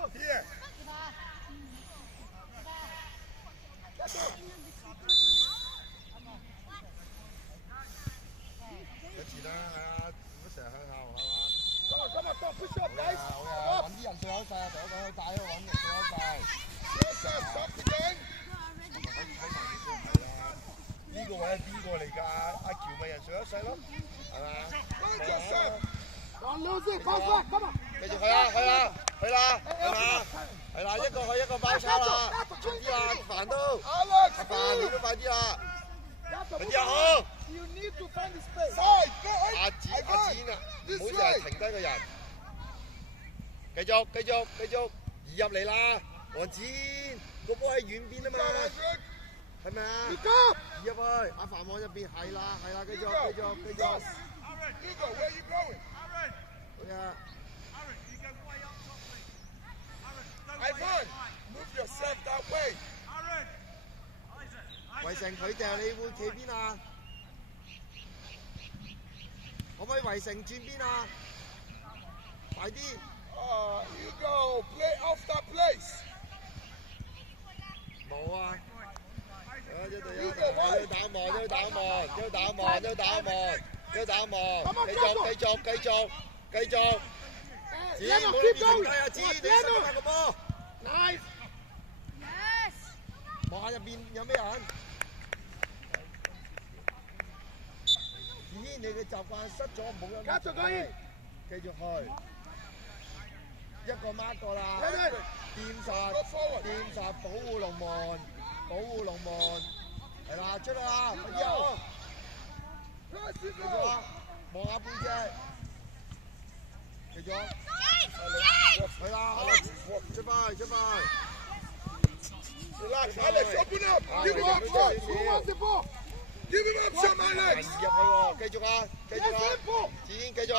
有錢啦，係啊，唔好成日向後，係嘛？Come on, push up, guys. 好啊，揾啲人最好勢啊，第一個去帶啊，揾人最好勢。Stop again. 呢個位係邊個嚟㗎？阿喬咪人最好勢咯，係嘛？ Don't lose it. Pass back. Come on. 繼續去啦，去啦，去啦，係嘛？係啦，一個去一個包抄啦，快啲啦，煩都，阿煩你都快啲啦，快啲啊好！ You need to find the space. 阿展啊，唔好成日停低個人，繼續移入嚟啦，黃展個波喺遠邊啊嘛，係咪啊？移入去，阿凡往入邊，係啦，繼續。Hugo, where are you going? 好啊。 Ivan, move yourself that way. 圍城佢掉，你會企邊啊？可唔可以圍城轉邊啊？快啲！ Hugo, play off that place. 冇啊！要打望，繼續，繼續，子，唔好變成低啊！子，你收翻個波。Nice. 望下入邊有咩人？子，你嘅習慣失咗，冇有。繼續去。一個 mark 過啦。掂實，保護龍門，係啦，出嚟啦，快啲啊！繼續啊，望下背脊，繼續。係啦，出快。 Relax, Alex, open up. Give him up, Who wants the ball? Give him up some, Alex. 入去喎，繼續啊，子堅繼續。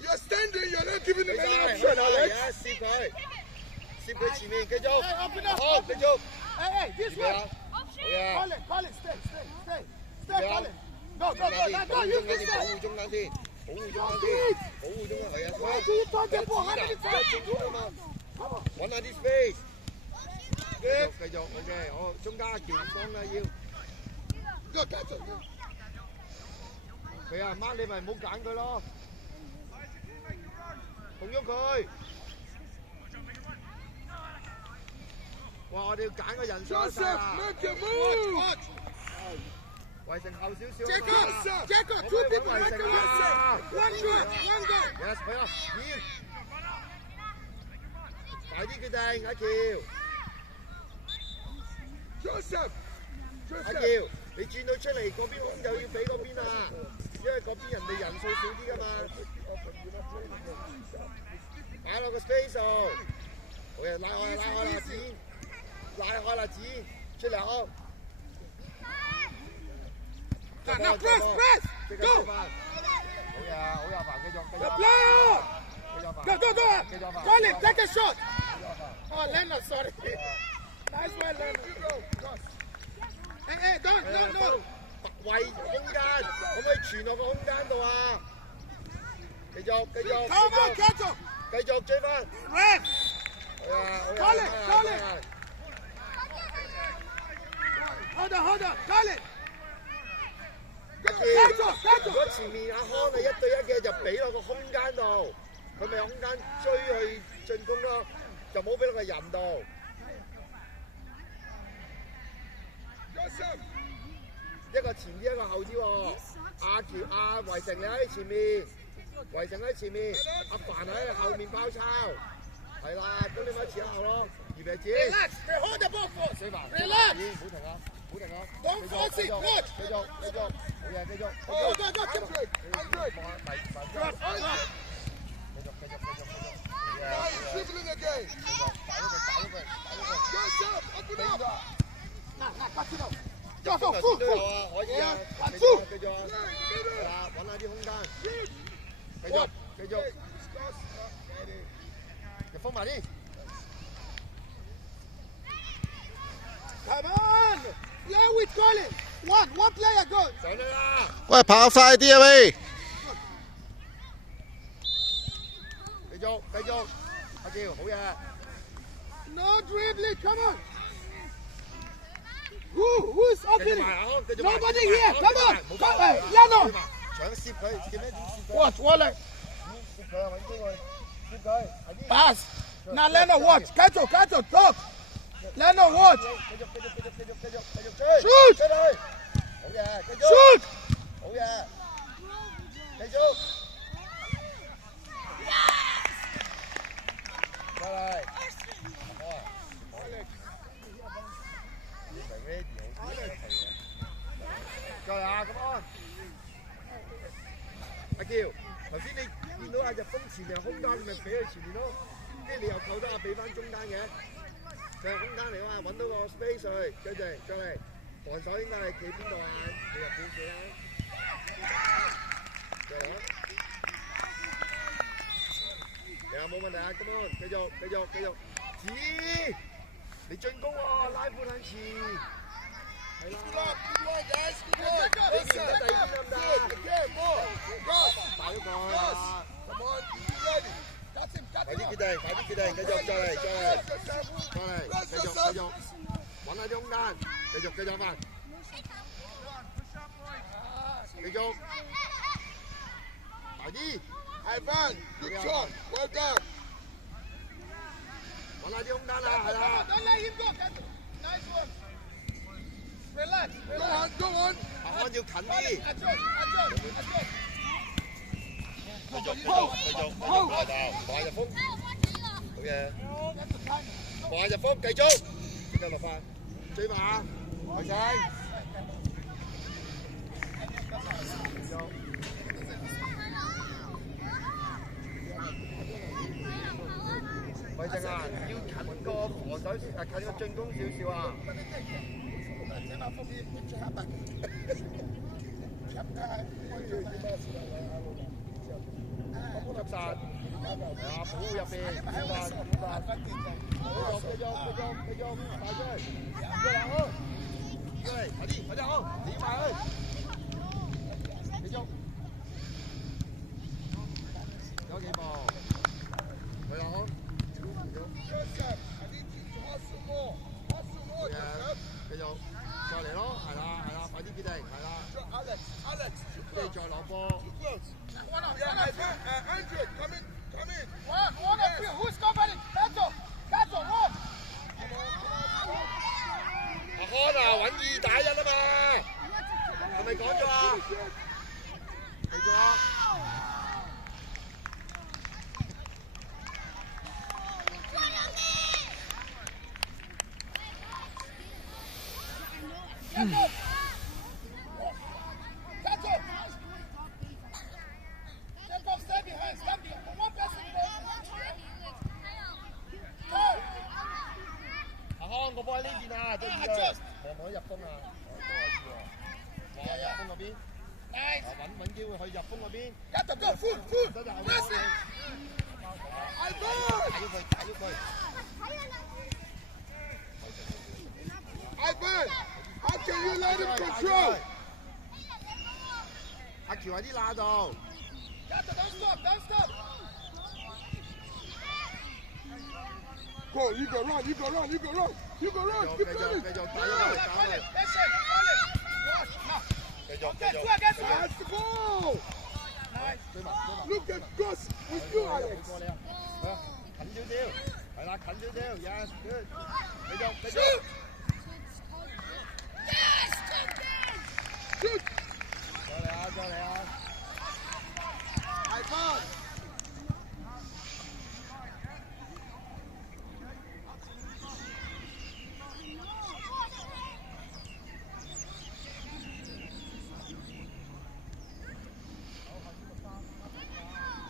You're standing, you're not giving him any option, Alex. 攝佢前面，繼續。好，繼續。Hey, this way. Call it, stay, call it. Go, use this side. 保護中間先，係啊。Why do you touch the ball? How many times? 揾下啲 space。 繼續 ，OK， 好，中間橋幫啦要。佢啊，Mark你咪唔好揀佢咯，動喐佢。哇！我哋要揀個人數晒啦。圍城後少少。Jacob, 2 people, 1 go. One good. Yes， 去啦，快啲決定，阿喬。 Joseph, 阿喬，你轉到出嚟嗰邊空就要俾嗰邊啊，因為嗰邊人哋人數少啲噶嘛。擺落個 space 度，好嘅，拉開啦，子，出嚟好。Now press, go. 好呀，煩，繼續。Go. Call it, take a shot. Oh, Leonard, sorry. Nice one, Leonard. Hey, don't. 為空間，可唔可以傳落個空間度啊？繼續。Come on, catch him. 繼續追翻。Ref. 好呀。Call it. Hold on. Call it. 如果前面阿康係1對1嘅，就俾落個空間度，佢咪有空間追去進攻咯，就唔好俾落個人度。 一個前啲，一個後啲喎。阿圍城你喺前面，阿凡喺後面包抄，係啦，咁你咪前後咯，預備止。Hold the ball first. 死煩。 Relax. 唔好停啊！ Don't force it. Watch. 繼續。好嘢，繼續。Go. Andre. Dribbling again. Joseph, open up. Pass it out. 入攻頭先都有啊，可以啊，繼續啊，係啦，揾下啲空間，繼續，入封埋啲。Come on, play with Colin. One player go. 上嚟啦！喂，跑快啲啊喂！繼續，阿喬好嘢， No dribbling, come on. Who is opening? Nobody here, come on. Come on, Leno. Watch, Wallace. Pass. Now Leno, watch. Catch it, talk. Leno, watch. Shoot. Shoot. Oh yeah. Go. Rồi. Rồi à, come on.阿嬌，頭先你見到阿日峰前面空間，你咪俾佢前面咯。跟住你又扣得俾翻中間嘅，佢係空間嚟啊嘛，揾到個 space 去，跟住再嚟防守應該係企邊度啊？你入邊處啦。再嚟。有冇問題啊 ？Come on， 繼續。指，你進攻喎，拉闊向前。係啦。呢邊唔得，第二邊得唔得？大咗個啦。快啲決定，繼續再嚟，繼續，揾下啲空間，繼續翻，繼續，大啲。Ivan, good job, well done. 揾下啲空間啦，係啦。Don't let him go. Nice one. Relax. Go on. 阿安要近啲。繼續，放下入風。好嘢。放下入風，繼續。即刻落翻，追馬，開晒。喂正啊，要近個防守近個進攻少少啊！執殺，係啊，保護入邊，執殺，繼續，大追，過嚟好，過嚟，快啲好，點埋去，繼續，有幾步，係啊好。繼續，再嚟咯，係啦，快啲決定，係啦。跟住再攞波。Who's covering? Cato, one. 阿康啊，揾2打1啊嘛，係咪講咗啊？繼續啊！阿康個波喺呢邊啊，對面可唔可以入風啊？哇！入風嗰邊，揾機會去入風嗰邊。睇咗佢。Ivan, how can you let him control? 阿喬喺啲罅度。Don't stop. Go, you go run. Keep running. 繼續，打佢。That's the ball. Look at Gus with you, Alex. 近少少，係啦，近少少 ，yes good， 繼續。Shoot. 再嚟啊！ Ivan.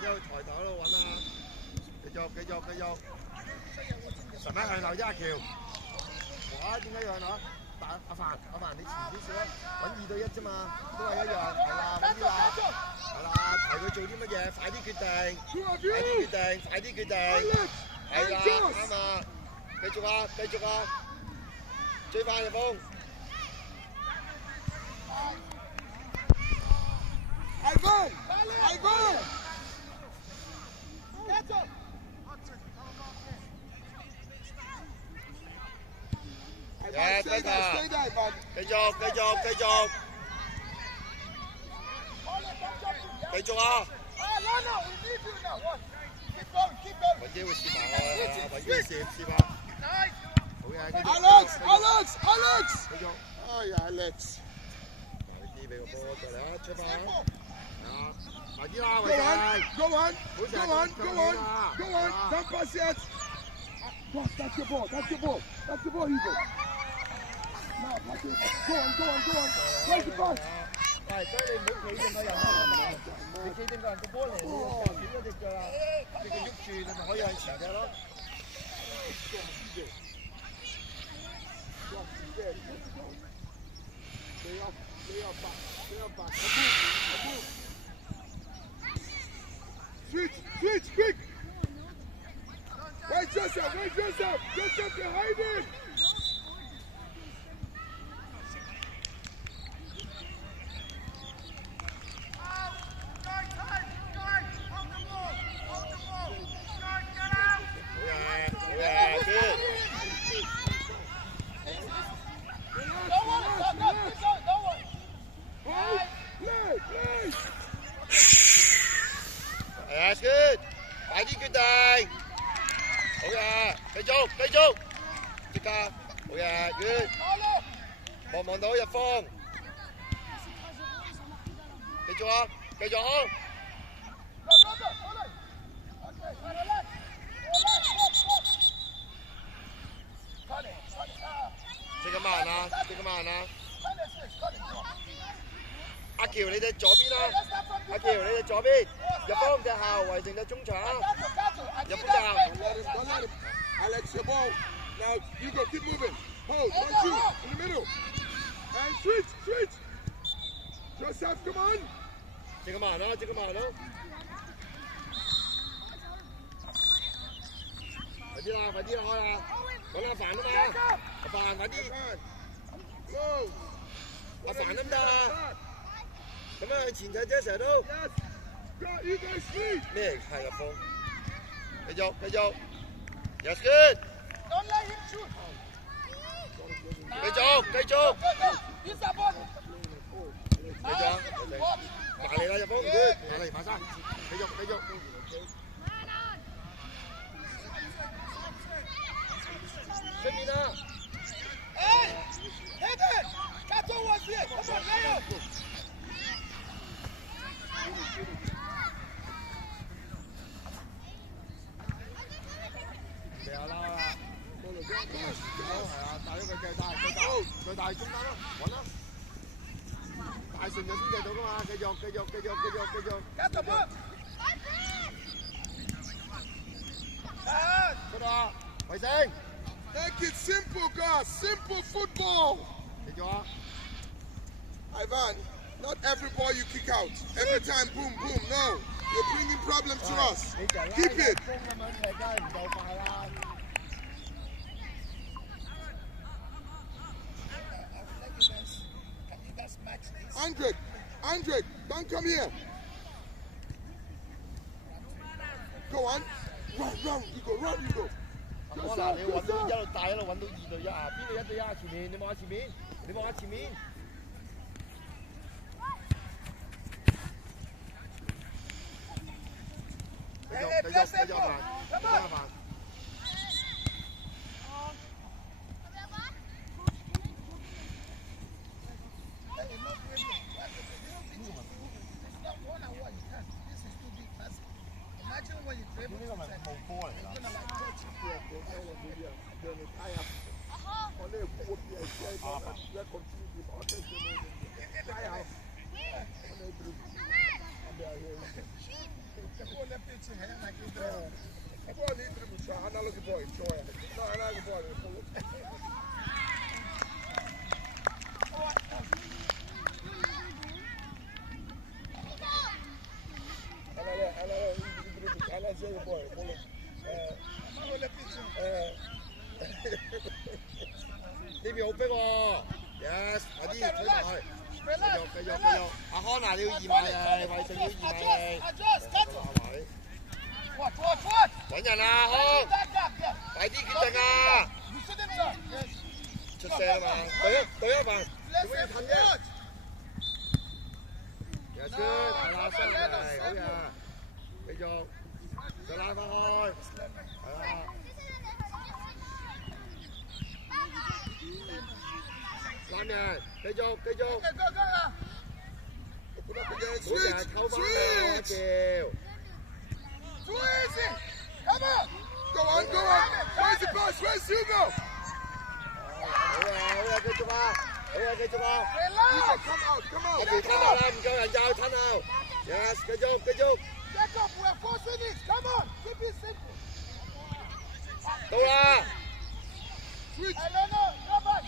一路抬頭喺度揾啊！繼續。神一向後一橋。哇！點解要向後？阿凡，你前少少啦，揾2對1啫嘛，都係一樣，係啦，揾啲啦，係啦，提佢做啲乜嘢，快啲決定，係啦，啱啊，繼續啊，追翻入風。Ivan. Yeah, Stay there, stay there, man. 繼續，繼續，繼續，繼續啊！ Lana, we need you now. What? Keep going, keep going. 或者會試埋我，或者會試嘛。 Nice. 好嘅，繼續。Alex! 繼續。 Oh, yeah, Alex. 快啲俾個波過嚟啊！出發啊！快啲啦， Go 偉 on, 仔。 go on, go on, go on, go on. Don't pass yet. Pass, that's your ball, that's your ball. That's your ball, Hugo. Now, pass it. Go on, go on, go on. Where's the pass? 係，所以你唔好企定個人啦，你企定個人個波嚟，你要轉咗隻腳啊，隻腳喐住，你咪可以向前踢咯。Switch, quick. Where's Joseph? Joseph, you're hiding. That's good， 快啲決定，好嘅，繼續，即刻，好嘅，good， 望到入風，繼續啊，繼續好。即刻慢啊！阿喬你哋左邊啦，阿喬你哋左邊，入方隻後圍成隻中場，入方隻後。Don't let him. Alex, your ball. Now, Hugo, keep moving. Hold, 1, 2, in the middle. And switch. Joseph, come on. 即刻慢啦！快啲啦，開啦！揾阿凡啊嘛，阿凡快啲， Go. 阿凡得唔得啊？咁樣向前睇啫，成日都 Yes. Go, you guys lead. 咩係入風？繼續 ，yes good， Don't let him shoot. 繼續， Use that ball. 麻嚟啦入風 good， 麻嚟馬生，繼續。出面啦！ Hey, Nathan, Kato was here. Come on, Leo. 射下啦，波路係啊，帶咗佢嘅佢帶中間啦，揾啦，大順就先射到噶嘛，繼續。 Kato, ball. 出啦，衛星， Make it simple, guys. Simple football. 繼續啊！ Ivan, not every ball you kick out. Every time, boom. No. You're bringing problems to us. Keep it. 風咁樣踢梗係唔夠快啦。 Andre, don't come here. Go on. Run, you go. 我嗱，你揾到一路帶一路揾到2對1啊！邊度1對1啊？前面，你望下前面。 繼續阿凡。 呢個咪冇波嚟㗎。呢邊好逼喎 ，yes， 快啲推埋去，繼續，阿康娜你要移埋嚟，衛勝要移埋嚟，揾人啊，康，快啲決定啊，出聲啊嘛，對一萬，做乜要褪啫？有先，係啦，收嚟，好嘢，繼續，再拉翻開，係啦。攬人，繼續，好嘢，扣翻啦，條。Too easy! Come on! Go on! Where's the pass? Where's Hugo? 好嘢，繼續啊！Hugo, come out! 我哋吞後啦，唔夠人就吞後。Yes， 繼續。Jacob, we're forcing it! Come on! Keep it simple! 到啦！ Switch! No, go back!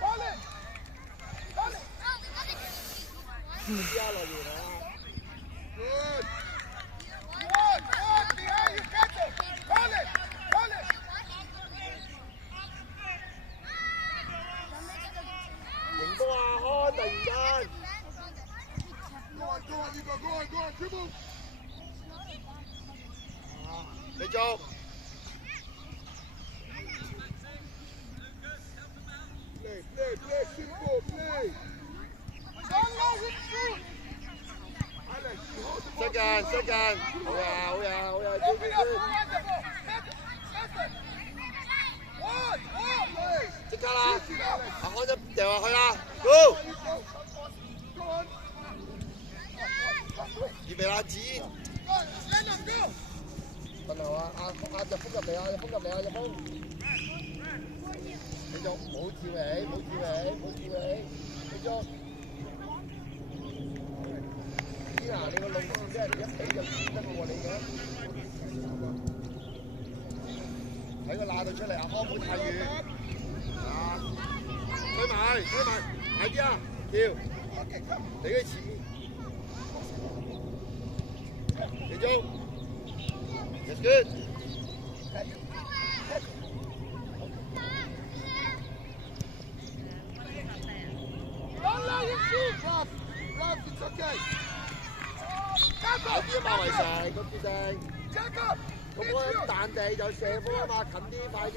Colin! 依家落完啦。Good! One! Behind you! Catch it! Colin! 迎波啊！開突然間。Go on, Hugo! Dribble! 繼續。Play, simple, play! Don't let him shoot! Alex, you hold the ball. Second. 好嘢， Open up, around the ball. Listen. One, play. 即刻啦！ Shoot it, Alex. 阿康就掉落去啦 ，Go！ Go on. 預備啦，子。 Go, stand up, go. 分後啊！阿入鋒入嚟啊！入鋒。繼續，唔好跳起，繼續。依嗱，你個路線真係一起就轉得過你嘅。喺個罅度出嚟，阿康唔好太遠。啊！推埋，快啲啊！跳，你喺前面。繼續 ，That's good。 Don't let him shoot. Rough, it's okay. 有啲馬為成個決定， Jacob, 個波一彈地就射波啊嘛，近啲，快啲。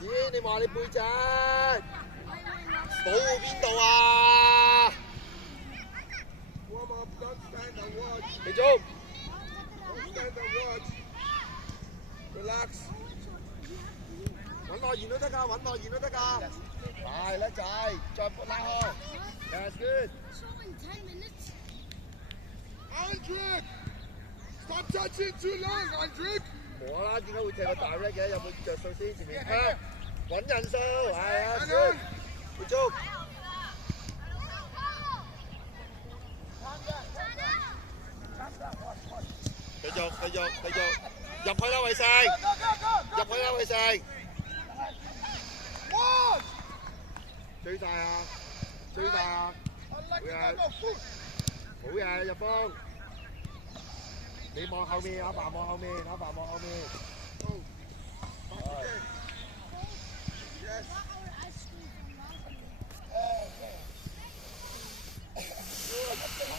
子，你話你背脊，保護邊度啊？ warm up, don't stand and watch. 繼續。 Don't stand and watch. Relax. 揾內延都得㗎。快叻仔，再撥拉開。That's good。 Andrick! Stop touching too long, Andrick! 無啦啦，點解會踢個大叻嘅？有冇着數先？前面揾人數，係啊，繼續。入去啦，偉成。One! 追晒啊！好嘢，入鋒。你望後面，阿爸望後面。Yes.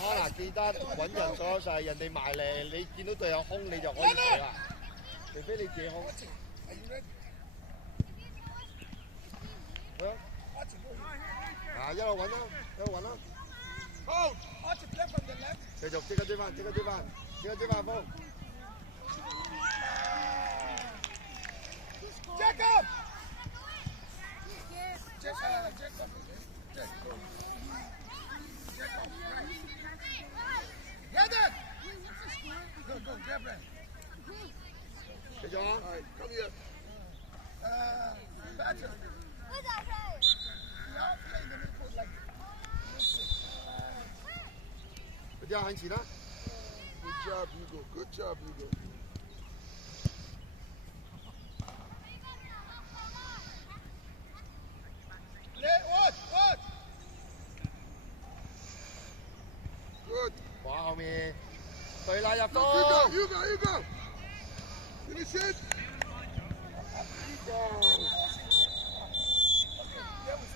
可能記得揾人鎖晒，人哋埋嚟，你見到隊友空，你就可以射啦。除非你自己空。啊！一路揾啦。Hold! Watch it left from the left. 繼續即刻追翻風。 Jacob! Get it! Go, grab it. 繼續啊！ All right, come here. Patrick. Now play the midfield like this. 嗰啲向前啦。 Good job, Hugo. What? Good. 往後面，對啦入 Go, 波。 Hugo. Finish it.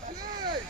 Play.